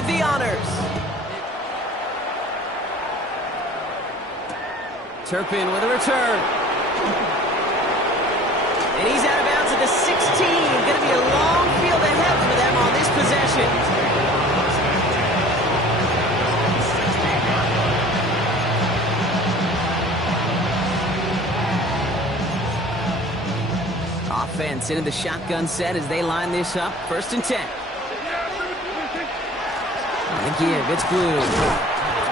with the honors. Turpin with a return. And he's out of bounds at the 16. Going to be a long field ahead for them on this possession. Offense into the shotgun set as they line this up. 1st and 10. The give, it's Blue.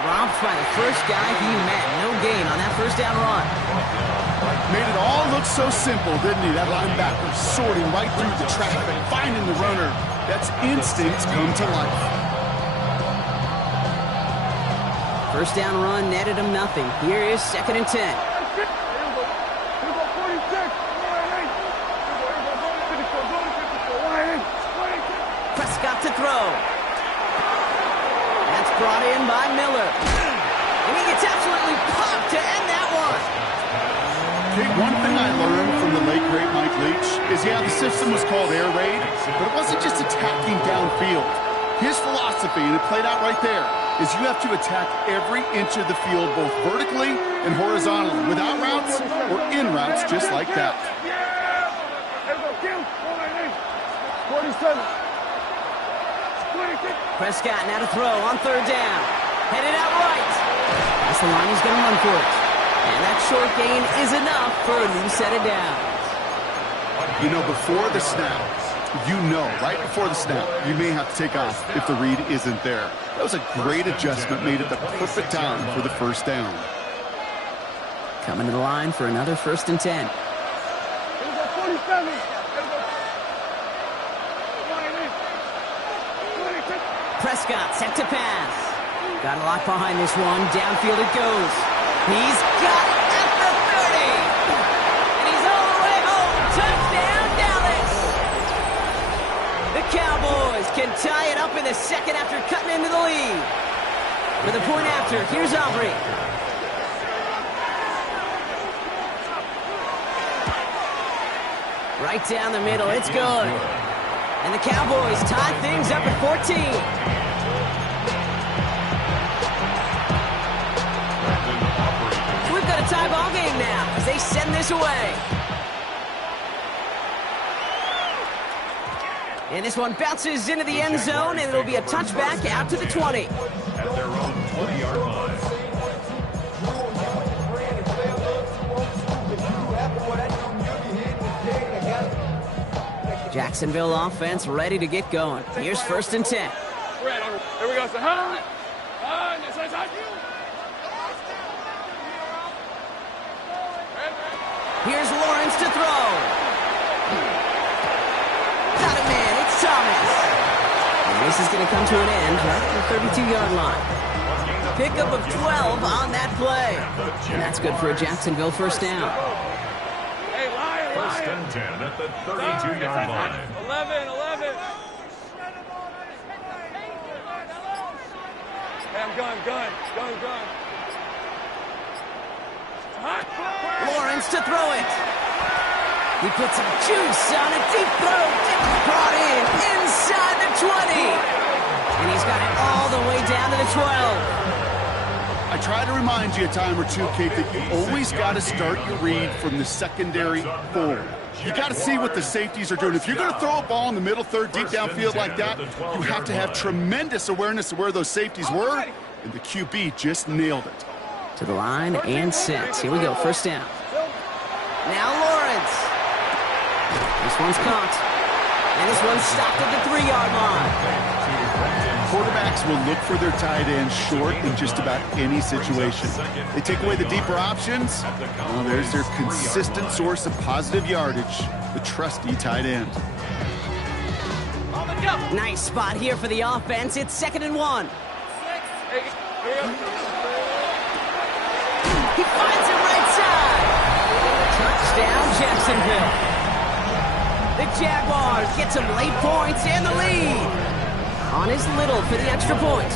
Robbed by the first guy he met. No gain on that 1st down run. Made it all look so simple, didn't he? That linebacker sorting right through the traffic, finding the runner. That's instincts come to life. 1st down run netted him nothing. Here is 2nd and 10. Prescott to throw. That's brought in by Miller. And he gets absolutely popped to end that one. Okay, one thing I learned from the late, great Mike Leach is, yeah, the system was called air raid, but it wasn't just attacking downfield. His philosophy, and it played out right there, is you have to attack every inch of the field, both vertically and horizontally, without routes or in routes, just like that. 47. Prescott now to throw on 3rd down. Headed out right. That's the line he's going to run for it. And that short gain is enough for a new set of downs. You know, before the snap, right before the snap, you may have to take off if the read isn't there. That was a great adjustment made at the perfect time for the 1st down. Coming to the line for another 1st and 10. 47. Prescott set to pass. Got a lock behind this one. Downfield it goes. He's got it at the 30. And he's all the way home. Touchdown, Dallas. The Cowboys can tie it up in the 2nd after cutting into the lead. For the point after, here's Aubrey. Right down the middle. It's good. And the Cowboys tie things up at 14. We've got a tie ball game now as they send this away. And this one bounces into the end zone, and it'll be a touchback out to the 20. At their own 20-yard line. Jacksonville offense ready to get going. Here's 1st and 10. Here we go. Here's Lawrence to throw. Got it, man. It's Thomas. And this is going to come to an end right at the 32-yard line. Pickup of 12 on that play. And that's good for a Jacksonville 1st down. 1st and 10 at the 32-yard line. 11. Gun. Lawrence to throw it. He puts some juice on a deep throw. Brought in inside the 20. And he's got it all the way down to the 12. I try to remind you a time or two, Kate, that you always got to start your read from the secondary forward. You got to see what the safeties are doing. If you're going to throw a ball in the middle third, deep downfield like that, you have to have tremendous awareness of where those safeties were, and the QB just nailed it. To the line and set. Here we go, 1st down. Now Lawrence. This one's caught. And this one's stopped at the 3-yard line. Quarterbacks will look for their tight end short in just about any situation. They take away the deeper options. Well, there's their consistent source of positive yardage, the trusty tight end. Nice spot here for the offense. It's 2nd and 1. He finds it right side. Touchdown, Jacksonville. The Jaguars get some late points and the lead. On his Little for the extra point.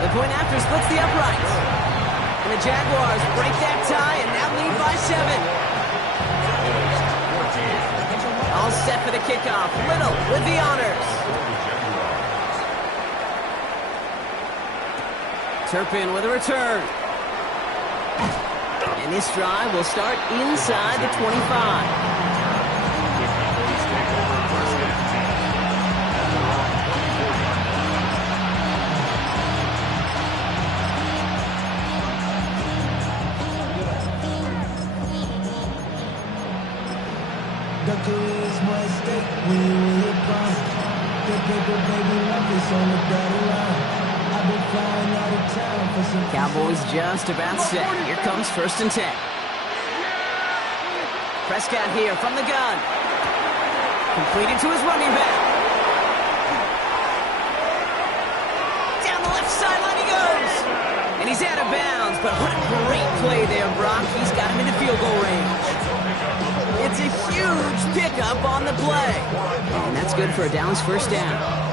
The point after splits the uprights. And the Jaguars break that tie and now lead by 7. All set for the kickoff. Little with the honors. Turpin with a return. And this drive will start inside the 25. The career's more at stake when you in your prime. The paper, baby, like it's on the dotted line. I've been flying out of town for some Cowboys just about set. Here comes 1st and 10. Prescott here from the gun. Completed to his running back. Down the left sideline he goes. And he's out of bounds, but what a great play there, Brock. He's got him into field goal range. It's a huge pickup on the play. And that's good for a Dallas 1st down.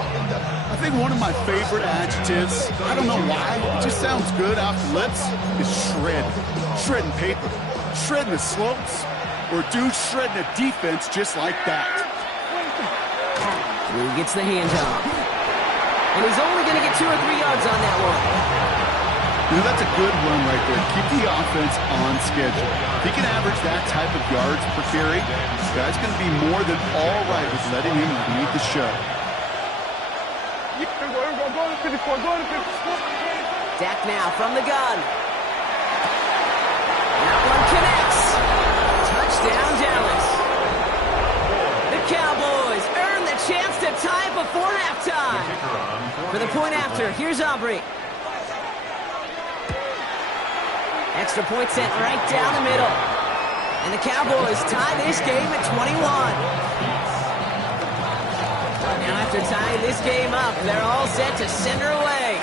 I think one of my favorite adjectives, I don't know why, it just sounds good off the lips, is shred. Shredding paper. Shredding the slopes. Or dude shredding a defense just like that. He gets the handoff. And he's only going to get 2 or 3 yards on that one. You know, that's a good run right there. Keep the offense on schedule. If he can average that type of yards per carry, this guy's going to be more than all right with letting him lead the show. Go to 54, go to 54. Dak now from the gun. That one connects. Touchdown, Dallas. The Cowboys earn the chance to tie before halftime. For the point after, here's Aubrey. Extra point sent right down the middle. And the Cowboys tie this game at 21. Now after tying this game up, they're all set to send her away.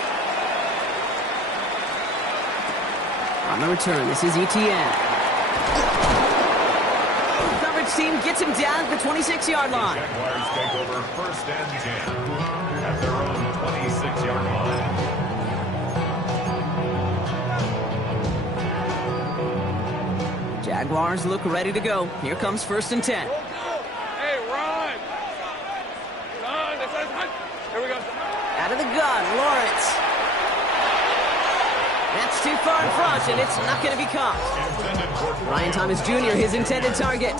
On the return, this is ETN. The coverage team gets him down at the 26-yard line. Jaguars take over 1st and 10 at their own 26-yard line. Jaguars look ready to go. Here comes 1st and 10. Hey, run! Run! Here we go. Out of the gun, Lawrence. That's too far in front, and it's not going to be caught. Ryan Thomas Jr., his intended target.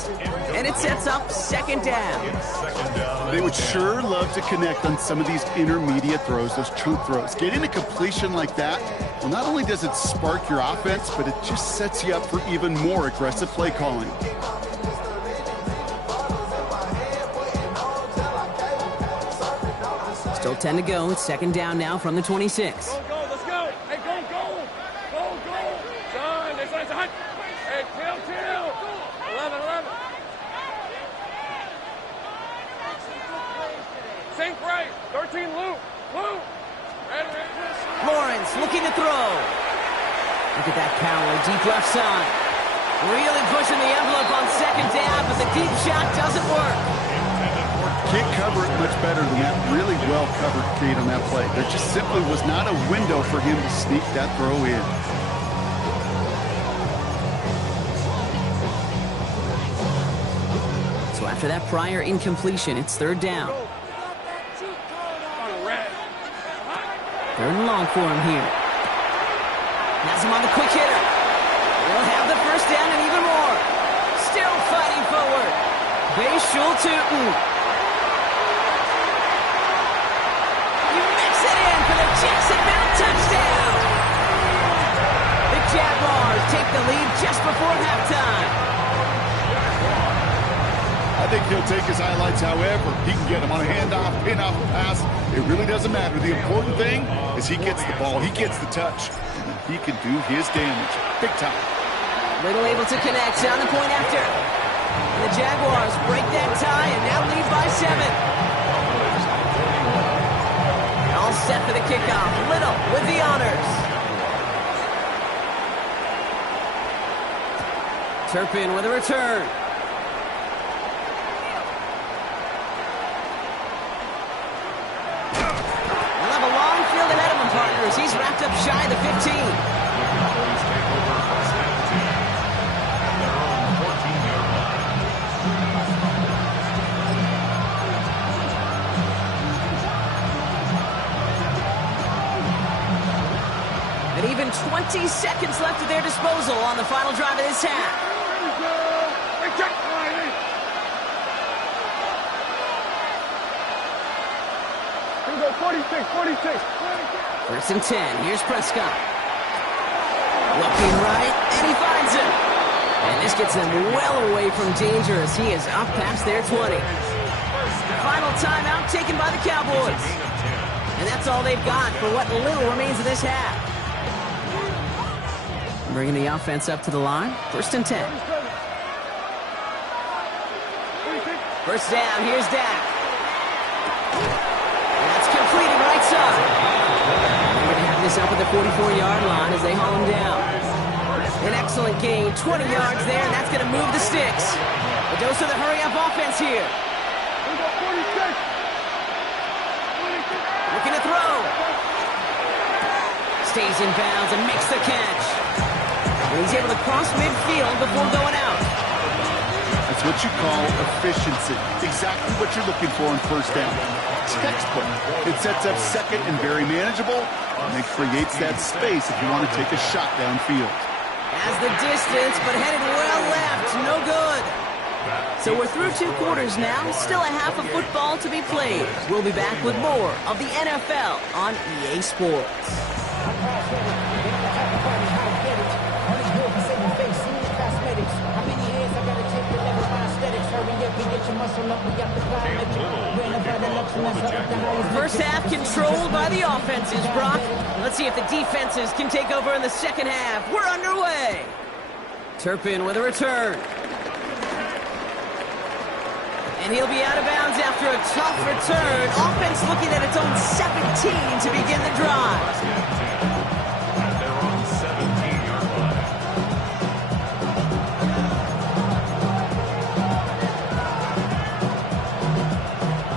And it sets up 2nd down. They would sure love to connect on some of these intermediate throws, those chunk throws. Getting a completion like that, well, not only does it spark your offense, but it just sets you up for even more aggressive play calling. Still 10 to go. It's 2nd down now from the 26. Go, let's go. Hey, go. Done. This one's a hunt. Hey, kill. 11. Sink right. 13, loop. Ready. Lawrence looking to throw. Look at that power, deep left side. Really pushing the envelope on 2nd down, but the deep shot doesn't work. Can't cover it much better than that really well-covered feed on that play. There just simply was not a window for him to sneak that throw in. So after that prior incompletion, it's 3rd down. 3rd and long for him here. Has him on the quick hitter. He'll have the 1st down and even more. Still fighting forward. Bayshul Tootin. You mix it in for the Jacksonville touchdown. The Jaguars take the lead just before halftime. I think he'll take his highlights however he can get them on a handoff, pin-off, pass. It really doesn't matter. The important thing is he gets the ball, he gets the touch. He can do his damage. Big time. Little able to connect on the point after. And the Jaguars break that tie and now lead by 7. All set for the kickoff. Little with the honors. Turpin with a return. He'll have a long field ahead of him, partners. He's wrapped up shy of the 15. than 20 seconds left at their disposal on the final drive of this half. Here we go, 46. First and 10. Here's Prescott. Looking right, and he finds him. And this gets them well away from danger as he is up past their 20. Final timeout taken by the Cowboys. And that's all they've got for what little remains of this half. Bringing the offense up to the line. First and 10. First down, here's Dak. That's completed right side. They're going to have this up at the 44-yard line as they haul him down. An excellent gain, 20 yards there, and that's going to move the sticks. The dose of the hurry-up offense here. Looking to throw. Stays in bounds and makes the catch. And he's able to cross midfield before going out. That's what you call efficiency. Exactly what you're looking for on first down. Textbook. It sets up second and very manageable, and it creates that space if you want to take a shot downfield. Has the distance, but headed well left. No good. So we're through 2 quarters now. Still a half of football to be played. We'll be back with more of the NFL on EA Sports. First half controlled by the offenses, Brock. Let's see if the defenses can take over in the second half. We're underway. Turpin with a return. And he'll be out of bounds after a tough return. Offense looking at its own 17 to begin the drive. At their own 17-yard line.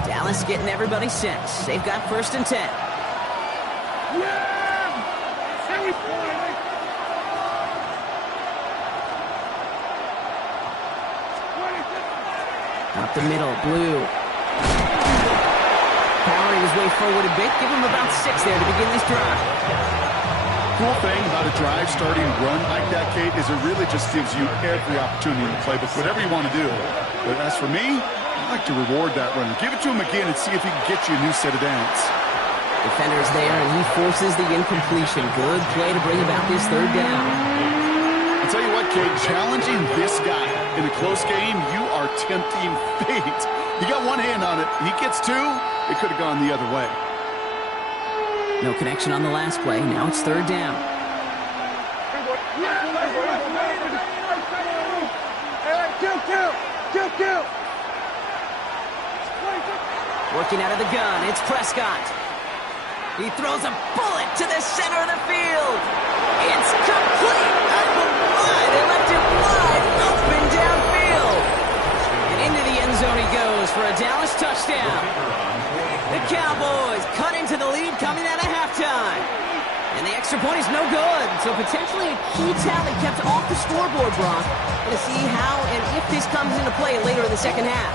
Dallas getting everybody set. They've got first and 10. Up the middle, Blue. Powering his way forward a bit. Give him about 6 there to begin this drive. Cool thing about a drive starting run like that, Kate, is it really just gives you every opportunity in the playbook, whatever you want to do. But as for me, I like to reward that runner. Give it to him again and see if he can get you a new set of downs. Defender's there, and he forces the incompletion. Good play to bring about this third down. I'll tell you what, Kate, challenging this guy in a close game, you are tempting fate. You got one hand on it. He gets 2. It could have gone the other way. No connection on the last play. Now it's third down. Working out of the gun, it's Prescott. He throws a bullet to the center of the field. It's complete. They left it wide open downfield. And into the end zone he goes for a Dallas touchdown. The Cowboys cut into the lead coming out of halftime. And the extra point is no good. So potentially a key talent kept off the scoreboard, Brock. Going to see how and if this comes into play later in the second half.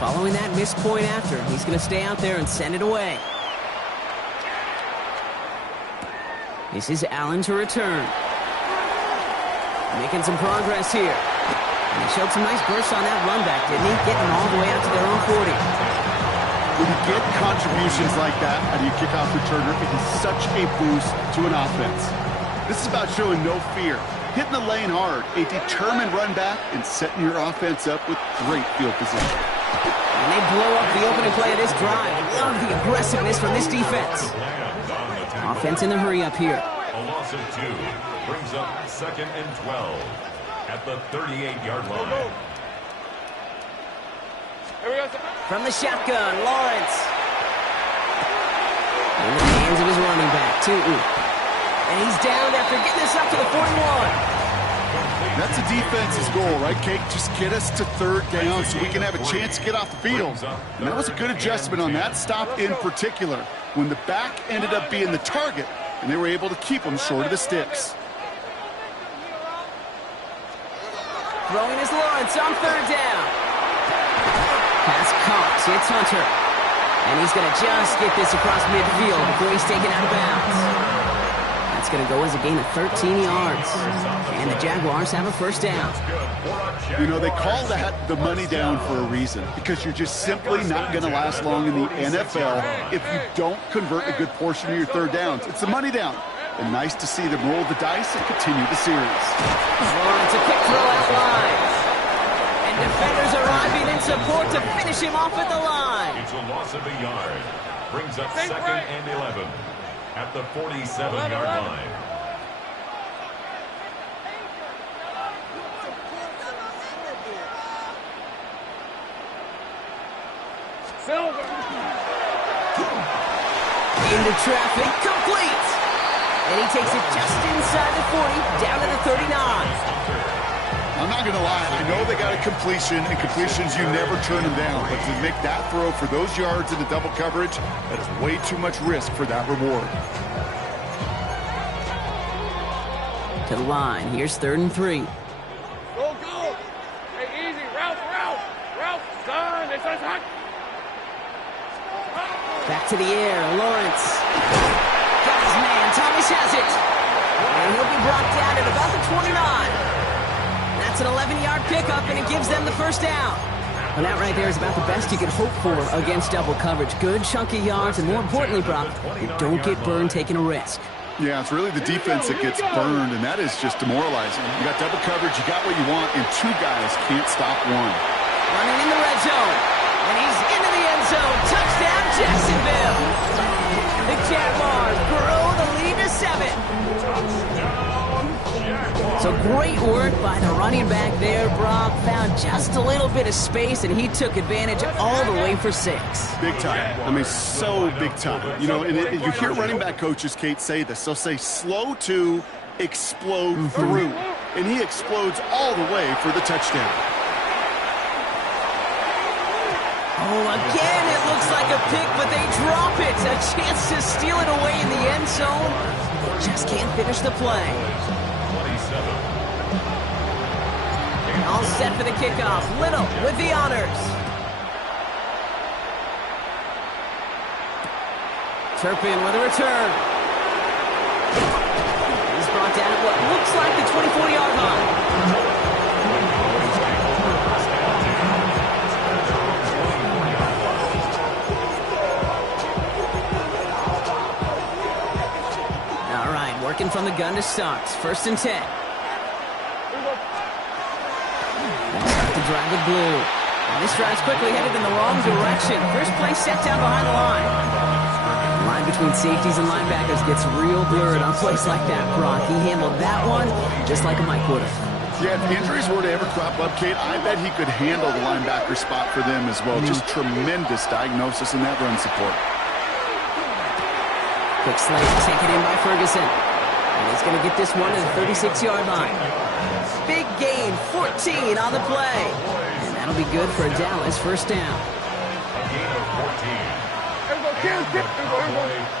Following that missed point after, he's going to stay out there and send it away. This is Allen to return. Making some progress here. And he showed some nice bursts on that run back, didn't he? Getting them all the way out to their own 40. When you get contributions like that out of your kickoff returner, it is such a boost to an offense. This is about showing no fear, hitting the lane hard, a determined run back, and setting your offense up with great field position. And they blow up the opening play of this drive. Love the aggressiveness from this defense. Offense in the hurry up here. A loss of 2 brings up 2nd and 12 at the 38-yard line. From the shotgun, Lawrence. In the hands of his running back, too. And he's down after getting this up to the 41. That's the defense's goal, right, Kate? Just get us to third down so we can have a chance to get off the field. And that was a good adjustment on that stop in particular, when the back ended up being the target, and they were able to keep him short of the sticks. Throwing is Lawrence on third down. Pass caught. It's Hunter. And he's going to just get this across midfield before he's taken out of bounds. That's going to go as a gain of 13 yards. And the Jaguars have a first down. You know, they call that the money down for a reason, because you're just simply not going to last long in the NFL if you don't convert a good portion of your third downs. It's the money down. And nice to see them roll the dice and continue the series. Lawrence, a quick throw out line. And defenders arriving in support to finish him off at the line. It's a loss of a yard. Brings up second and 11 at the 47-yard line. Silver. Into traffic, complete. And he takes it just inside the 40, down to the 39. I'm not going to lie, I know they got a completion, and completions, you never turn them down. But to make that throw for those yards in the double coverage, that is way too much risk for that reward. To the line, here's 3rd and 3. Go, go. Hey, easy. Ralph. Son, this is hot. Back to the air, Lawrence. Got his man, Thomas has it. And he'll be brought down at about the 29. That's an 11-yard pickup, and it gives them the first down. And that right there is about the best you could hope for against double coverage. Good chunky yards, and more importantly, Brock, you don't get burned taking a risk. Yeah, it's really the defense that gets burned, and that is just demoralizing. You got double coverage, you got what you want, and two guys can't stop one. Running in the red zone, and he's into the end zone. Touchdown, Jacksonville. The Jaguars grow the lead to 7. So great work by the running back there. Brock found just a little bit of space, and he took advantage all the way for 6. Big time. I mean, so big time. You know, and you hear running back coaches, Kate, say this. They'll say slow to explode through. And he explodes all the way for the touchdown. Oh, again, it looks like a pick, but they drop it. A chance to steal it away in the end zone. They just can't finish the play. All set for the kickoff. Little with the honors. Turpin with a return. He's brought down at what looks like the 24-yard line. All right, working from the gun to start. 1st and 10. Drive with blue. And this drive's quickly headed in the wrong direction. First play set down behind the line. The line between safeties and linebackers gets real blurred on plays like that, Brock. He handled that one just like a Mike would have. Yeah, if injuries were to ever crop up, Kate, I bet he could handle the linebacker spot for them as well. Just tremendous diagnosis in that run support. Quick slate taken in by Ferguson. And he's going to get this one to the 36-yard line. Big gain, 14 on the play. And that'll be good for a Dallas first down. A gain of 14.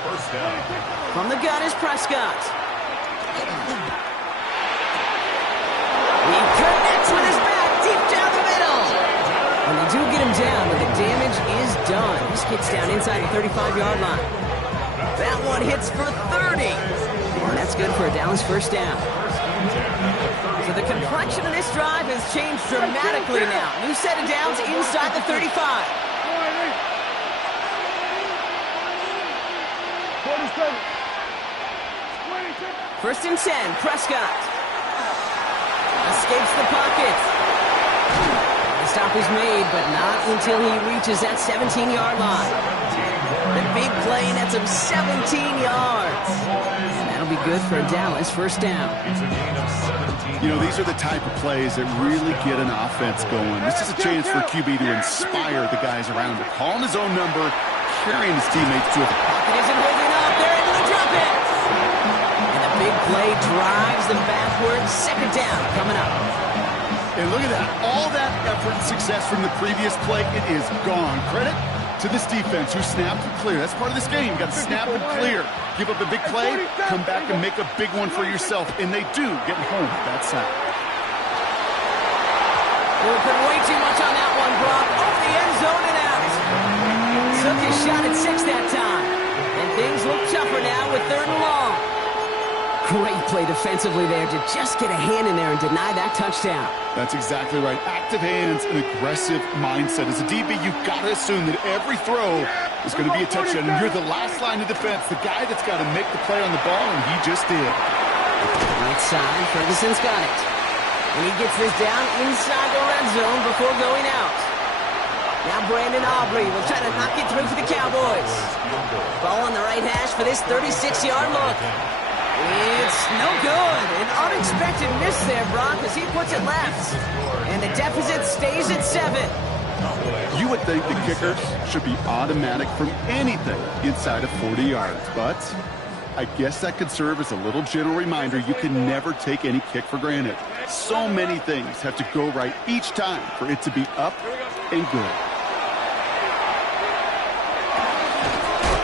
First down. From the gun is Prescott. He connects with his back deep down the middle. And they do get him down, but the damage is done. This gets down inside the 35-yard line. That one hits for 30. And that's good for a Dallas first down. So the complexion of this drive has changed dramatically now. New set of downs inside the 35. 1st and 10, Prescott. Escapes the pocket. The stop is made, but not until he reaches that 17-yard line. The big play nets him 17 yards. And that'll be good for a Dallas first down. You know, these are the type of plays that really get an offense going. This is a chance for QB to inspire the guys around him. Calling his own number, carrying his teammates to it. Pocket isn't holding up. They're able to drop it. And the big play drives them backwards. Second down coming up. And look at that. All that effort and success from the previous play, it is gone. Credit to this defense who snapped and cleared. That's part of this game. You got to snap and clear. Give up a big play, come back and make a big one for yourself. And they do get home with that sack. Well, put way too much on that one, Brock. Over the end zone and out. Took his shot at 6 that time. And things look tougher now with 3rd and long. Great play defensively there to just get a hand in there and deny that touchdown. That's exactly right. Active hands and aggressive mindset. As a DB, you've got to assume that every throw is going to be a touchdown. And you're the last line of defense, the guy that's got to make the play on the ball, and he just did. Right side, Ferguson's got it. And he gets this down inside the red zone before going out. Now Brandon Aubrey will try to knock it through for the Cowboys. Ball on the right hash for this 36-yard look. It's no good. An unexpected miss there, Brock, as he puts it left. And the deficit stays at 7. You would think the kickers should be automatic from anything inside of 40 yards, but I guess that could serve as a little gentle reminder you can never take any kick for granted. So many things have to go right each time for it to be up and good.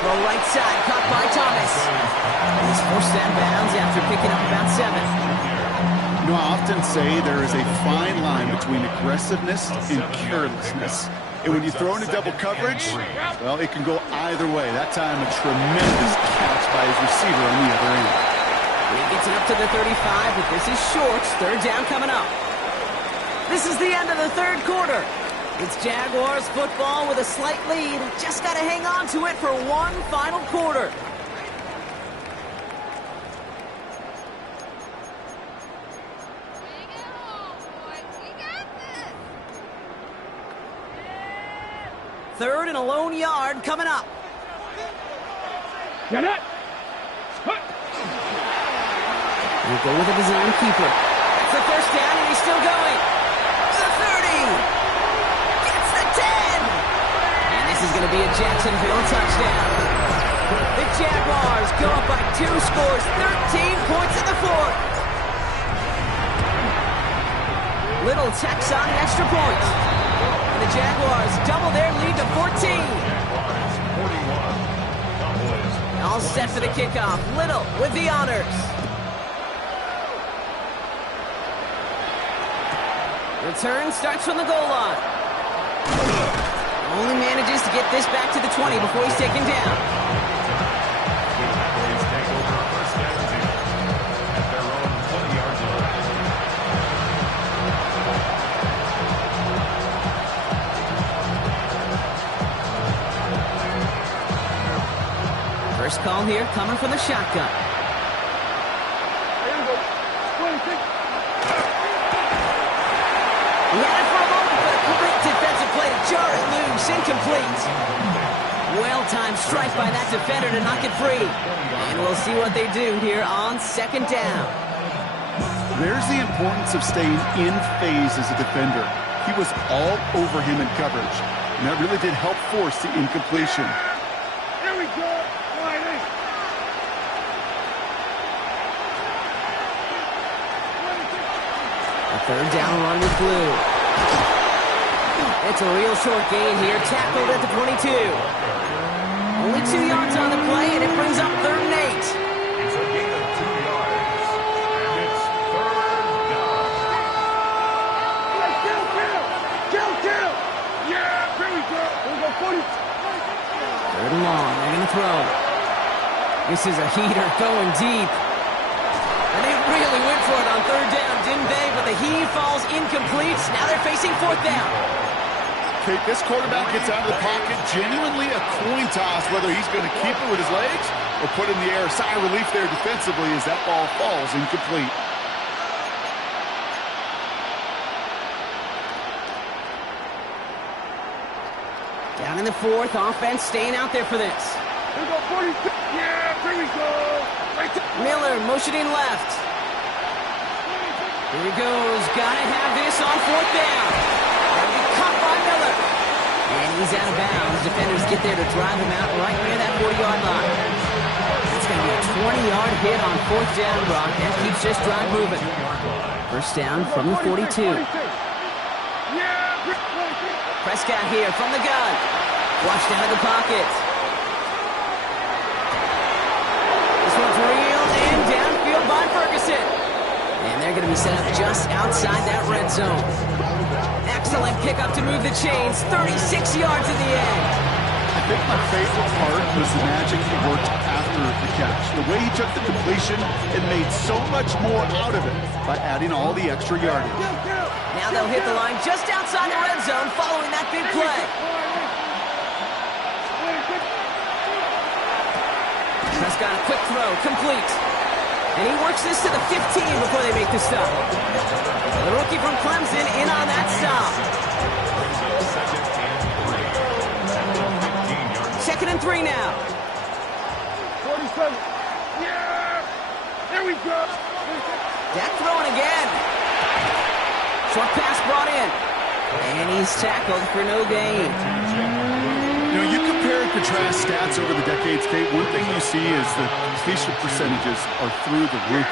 Throw right side, caught by Thomas. And he's forced out of bounds after picking up about 7. You know, I often say there is a fine line between aggressiveness and carelessness. And when you throw into double coverage, well, it can go either way. That time, a tremendous catch by his receiver on the other end. He gets it up to the 35, but this is short. 3rd down coming up. This is the end of the 3rd quarter. It's Jaguars football with a slight lead. Just got to hang on to it for one final quarter. Third and a lone yard coming up. Get it! He'll go with a design keeper. That's the 1st down, and he's still going. The 30. Gets the 10. And this is going to be a Jacksonville touchdown. The Jaguars go up by 2 scores, 13 points in the 4th. Little tacks on an extra point. And the Jaguars double their lead to 14. All set for the kickoff. Little with the honors. Return starts from the goal line. Only manages to get this back to the 20 before he's taken down. First call here coming from the shotgun. He had it for a moment, but a great defensive play to jar it loose. Incomplete. Well-timed strike by that defender to knock it free. And we'll see what they do here on 2nd down. There's the importance of staying in phase as a defender. He was all over him in coverage, and that really did help force the incompletion. Here we go. A 3rd down run with blue. It's a real short gain here, tackled at the 22. Only 2 yards on the play, and it brings up 3rd and 8. It's a gain of 2 yards, and it's 3rd down. Kill! Yeah, here we go. We'll go 40. 3rd and long, they're going to throw. This is a heater going deep. And they really went for it on 3rd down, didn't they? But the heave falls incomplete. Now they're facing 4th down. Okay, this quarterback gets out of the pocket, genuinely a coin toss, whether he's going to keep it with his legs or put it in the air. Sigh of relief there defensively as that ball falls incomplete. Down in the 4th, offense staying out there for this. Here we go, 46. Yeah, here we go. Right there. Miller motioning left. Here he goes. Gotta have this on 4th down. And he caught by Miller. And he's out of bounds. Defenders get there to drive him out right near that 40-yard line. That's going to be a 7-yard hit on 4th down, Brock. That keeps this drive moving. First down from the 42. Prescott here from the gun. Washed out of the pocket. This one's reeled in downfield by Ferguson. And they're going to be set up just outside that red zone. Excellent pickup to move the chains. 36 yards in the end. I think my favorite part was the magic he worked after the catch. The way he took the completion and made so much more out of it by adding all the extra yardage. Now they'll hit the line just outside the red zone following that big play. Prescott, a quick throw, complete. And he works this to the 15 before they make the stop. The rookie from Clemson in on that stop. 2nd and 3 now. 47. Yeah! There we go! Dak throwing again. Short pass brought in. And he's tackled for no gain. You know, you compare and contrast stats over the decades, Kate. One thing you see is the completion percentages are through the roof.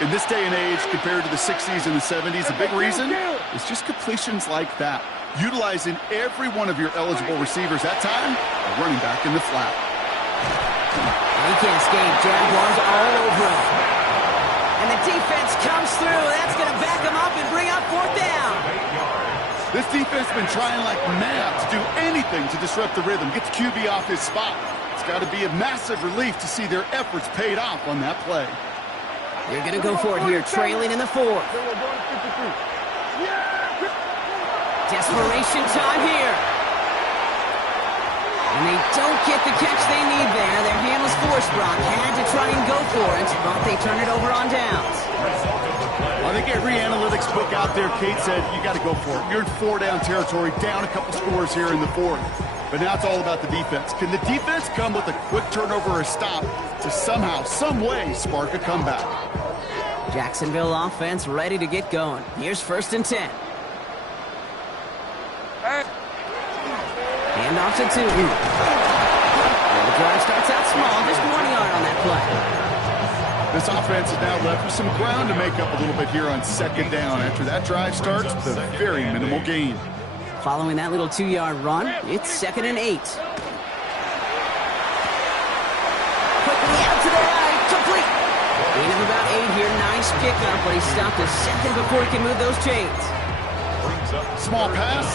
In this day and age, compared to the 60s and the 70s, a big reason is just completions like that. Utilizing every one of your eligible receivers that time, running back in the flat. And he can't escape. Jaguars all over him. And the defense comes through. That's going to back him up and bring up 4th down. This defense has been trying like mad to do anything to disrupt the rhythm, get the QB off his spot. It's got to be a massive relief to see their efforts paid off on that play. They're going to go for it here, trailing in the 4th. Desperation time here. And they don't get the catch they need there. Their hand was forced, Brock. Had to try and go for it, but they turn it over on downs. I think every analytics book out there, Kate said, you got to go for it. You're in 4-down territory, down a couple scores here in the 4th. But now it's all about the defense. Can the defense come with a quick turnover or a stop to somehow, some way, spark a comeback? Jacksonville offense ready to get going. Here's 1st and 10. Hand off to 2. And the drive starts out small, just 1 yard on that play. This offense is now left with some ground to make up a little bit here on 2nd down. After that drive starts, the very minimal gain. Following that little 2-yard run, it's 2nd and 8. Quickly out to the right, complete. Gain of about 8 here, nice pickup, but he stopped a second before he can move those chains. Small pass,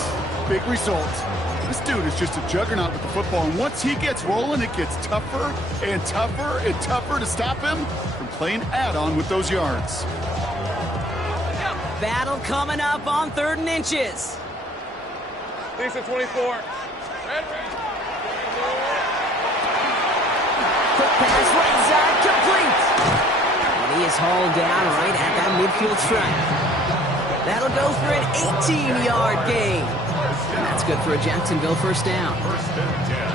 big results. This dude is just a juggernaut with the football, and once he gets rolling, it gets tougher and tougher and tougher to stop him from playing add-on with those yards. Battle coming up on 3rd and inches. Lisa 24. Quick pass right side, complete. And he is hauled down right at that midfield stripe. That'll go for an 18-yard gain. And that's good for a Jacksonville 1st down.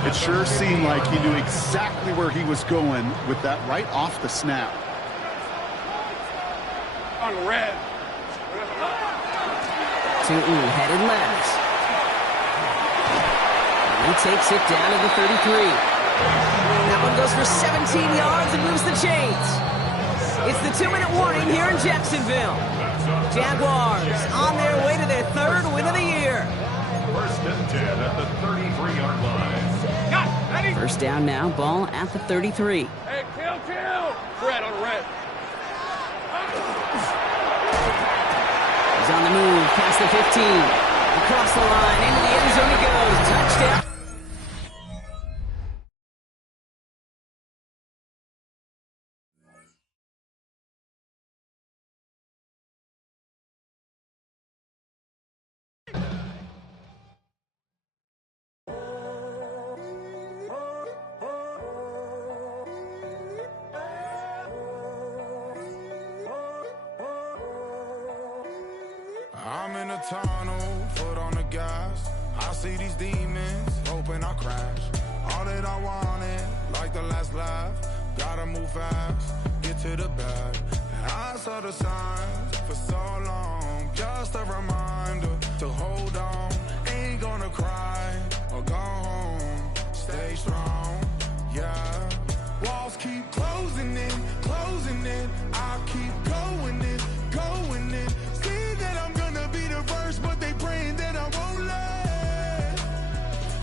It sure seemed like he knew exactly where he was going with that right off the snap. On red. Tootin headed left. And he takes it down to the 33. That one goes for 17 yards and moves the chains. It's the 2-minute warning here in Jacksonville. Jaguars on their way to their 3rd win of the year. 1st and 10 at the 33-yard line. 1st down now, ball at the 33. Hey, kill! Red on red. He's on the move, past the 15. Across the line, into the end zone he goes. Touchdown. I'm in a tunnel, foot on the gas. I see these demons, hoping I crash. All that I wanted, like the last laugh. Gotta move fast, get to the bag. And I saw the signs for so long. Just a reminder to hold on. Ain't gonna cry or go home. Stay strong, yeah. Walls keep closing in. I keep going in. See that I'm gonna be the first, but they praying that I won't let.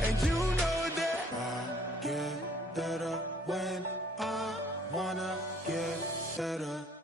And you know that I get better when I wanna get better.